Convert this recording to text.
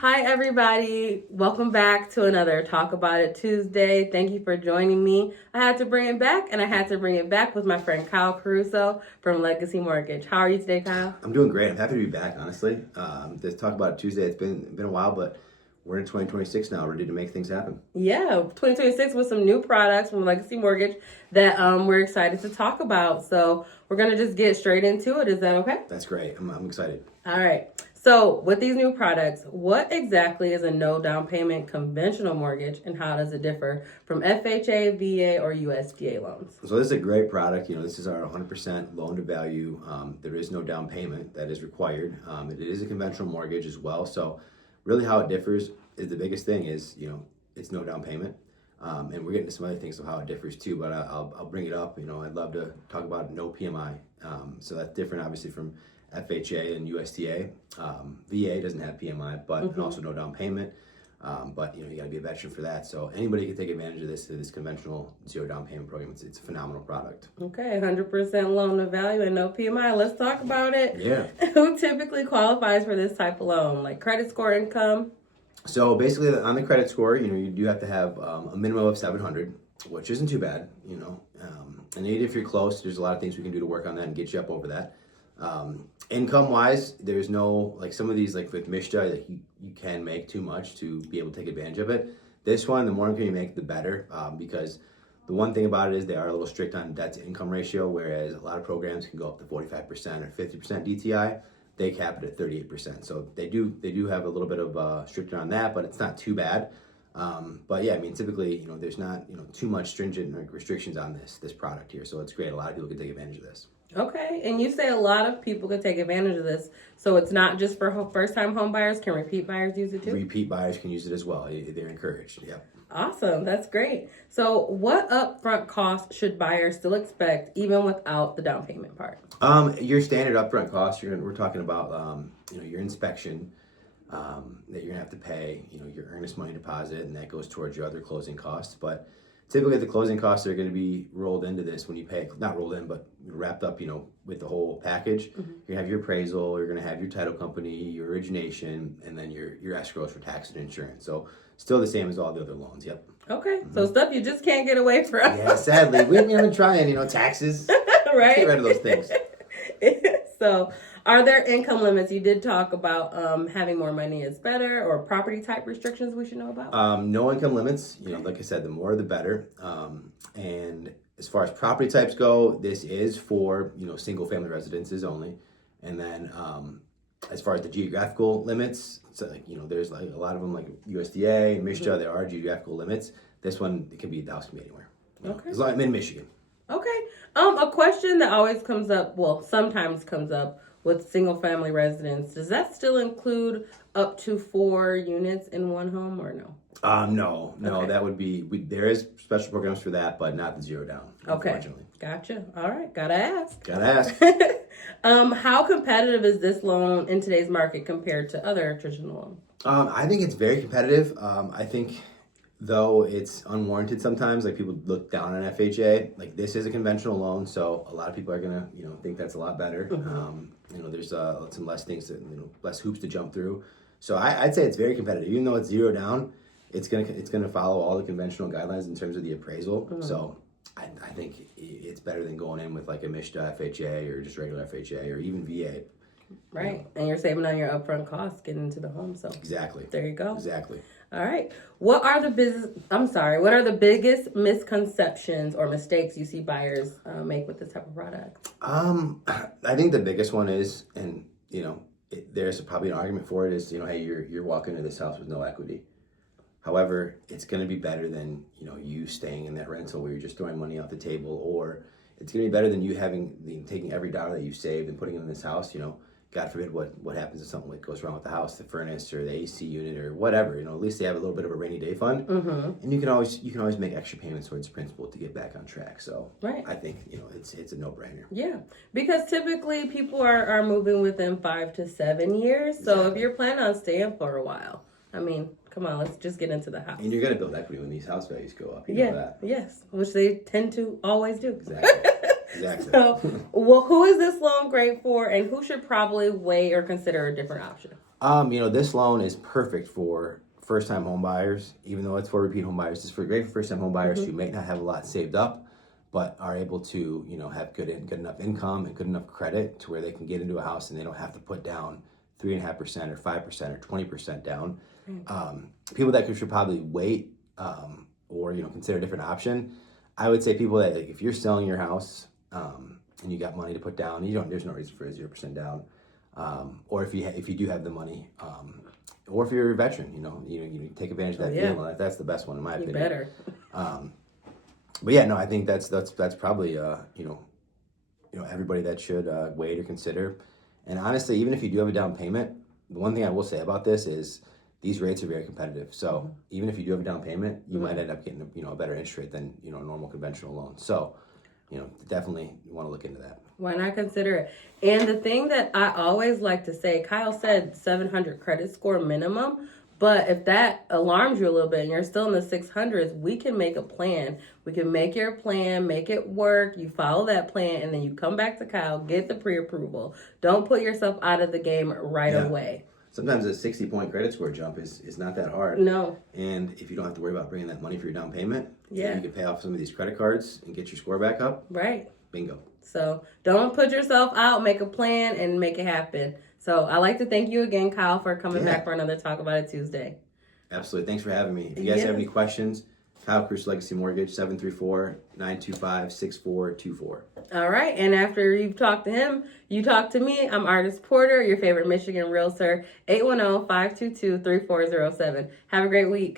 Hi, everybody. Welcome back to another Talk About It Tuesday. Thank you for joining me. I had to bring it back, and I had to bring it back with my friend Kyle Kruso from Legacy Mortgage. How are you today, Kyle? I'm doing great. I'm happy to be back, honestly. This Talk About It Tuesday, it's been a while, but we're in 2026 now, ready to make things happen. Yeah, 2026 with some new products from Legacy Mortgage that we're excited to talk about. So we're going to just get straight into it. Is that okay? That's great. I'm excited. All right. So with these new products, what exactly is a no down payment conventional mortgage and how does it differ from FHA, VA, or USDA loans? So this is a great product. This is our 100% loan to value. There is no down payment that is required. It is a conventional mortgage as well. So really how it differs is the biggest thing is, it's no down payment. And we're getting to some other things of how it differs too, but I'll bring it up. I'd love to talk about no PMI. So that's different obviously from FHA and USDA. VA doesn't have PMI, but and also no down payment. But you got to be a veteran for that. So anybody can take advantage of this conventional zero down payment program. It's a phenomenal product. Okay, 100% loan to value and no PMI. Let's talk about it. Yeah. Who typically qualifies for this type of loan? Like credit score, income? So basically, on the credit score, you do have to have a minimum of 700, which isn't too bad. And even if you're close, there's a lot of things we can do to work on that and get you up over that. Income wise, there's no, like some of these, like with Mishta, like you can make too much to be able to take advantage of it. This one, the more income you make, the better, because the one thing about it is they are a little strict on debt to income ratio, whereas a lot of programs can go up to 45% or 50% DTI. They cap it at 38%. So they do have a little bit of stricter on that, but it's not too bad. But yeah, I mean, typically, there's not, too much stringent restrictions on this product here. So it's great. A lot of people can take advantage of this. Okay, and you say a lot of people could take advantage of this, so it's not just for first-time home buyers. Can repeat buyers use it too? Repeat buyers can use it as well. They're encouraged. Yep. Awesome, that's great. So what upfront costs should buyers still expect even without the down payment part? Your standard upfront costs, we're talking about, your inspection that you're gonna have to pay, your earnest money deposit, and that goes towards your other closing costs. But typically the closing costs are going to be rolled into this when you pay, not rolled in, but wrapped up, with the whole package. You're going to have your appraisal, you're going to have your title company, your origination, and then your escrows for tax and insurance. So still the same as all the other loans. Yep. Okay. So stuff you just can't get away from. Yeah, sadly. We've been trying, taxes. Right. Get rid of those things. So are there income limits? You did talk about having more money is better, or property type restrictions we should know about? No income limits. Like I said, the more the better. And as far as property types go, this is for, single family residences only. And then as far as the geographical limits, so there's like a lot of them like USDA and Mishta, there are geographical limits. This one, it can be, the house can be anywhere. Okay. As long as I'm in Michigan. Okay. A question that always comes up, well, sometimes comes up with single family residents, does that still include up to 4 units in one home or no? No, Okay. that would be, there is special programs for that, but not the zero down, Okay. unfortunately. Gotcha. All right. Gotta ask. Gotta ask. How competitive is this loan in today's market compared to other traditional loans? I think it's very competitive. I think though it's unwarranted sometimes, like people look down on FHA, like this is a conventional loan, so a lot of people are gonna, think that's a lot better. There's some less things that, less hoops to jump through. So I'd say it's very competitive. Even though it's zero down, it's gonna follow all the conventional guidelines in terms of the appraisal. So I think it's better than going in with like a Mishta FHA or just regular FHA or even VA. Right. And you're saving on your upfront costs getting into the home. So Exactly. there you go. Exactly. All right. What are the biggest misconceptions or mistakes you see buyers make with this type of product? I think the biggest one is, and there's probably an argument for it, is hey, you're walking into this house with no equity. However, it's going to be better than you staying in that rental where you're just throwing money off the table, or it's going to be better than you taking every dollar that you saved and putting it in this house. God forbid what happens if something like goes wrong with the house, the furnace or the AC unit or whatever. At least they have a little bit of a rainy day fund, and you can always make extra payments towards principal to get back on track. So right. I think it's a no brainer. Yeah, because typically people are moving within 5 to 7 years. So Exactly. if you're planning on staying for a while, come on, let's just get into the house. And you're gonna build equity when these house values go up. You know that. Yes, which they tend to always do. Exactly. So, well, who is this loan great for, and who should probably weigh or consider a different option? This loan is perfect for first-time home buyers, even though it's for repeat home buyers. It's great for first-time home buyers who may not have a lot saved up, but are able to, have good enough income and good enough credit to where they can get into a house and they don't have to put down 3.5% or 5% or 20% down. People that should probably wait or consider a different option. I would say people that, like, if you're selling your house and you got money to put down, there's no reason for a 0% down. Or if you do have the money, or if you're a veteran, you take advantage of that deal. That's the best one in my opinion. Better. But yeah, no, I think that's probably everybody that should wait or consider. And honestly, even if you do have a down payment, the one thing I will say about this is these rates are very competitive. So even if you do have a down payment, you might end up getting a better interest rate than a normal conventional loan. So definitely you want to look into that. Why not consider it? And the thing that I always like to say, Kyle said 700 credit score minimum, but if that alarms you a little bit and you're still in the 600s, we can make a plan. We can make your plan, make it work. You follow that plan, and then you come back to Kyle, get the pre-approval. Don't put yourself out of the game right away. Sometimes a 60-point credit score jump is not that hard. No. And if you don't have to worry about bringing that money for your down payment, you can pay off some of these credit cards and get your score back up. Right. Bingo. So don't put yourself out, make a plan and make it happen. So I'd like to thank you again, Kyle, for coming back for another Talk About It Tuesday. Absolutely. Thanks for having me. If you guys have any questions, Kyle Kruso, Legacy Mortgage, 734-925-6424. All right. And after you've talked to him, you talk to me. I'm Artist Porter, your favorite Michigan realtor, 810-522-3407. Have a great week.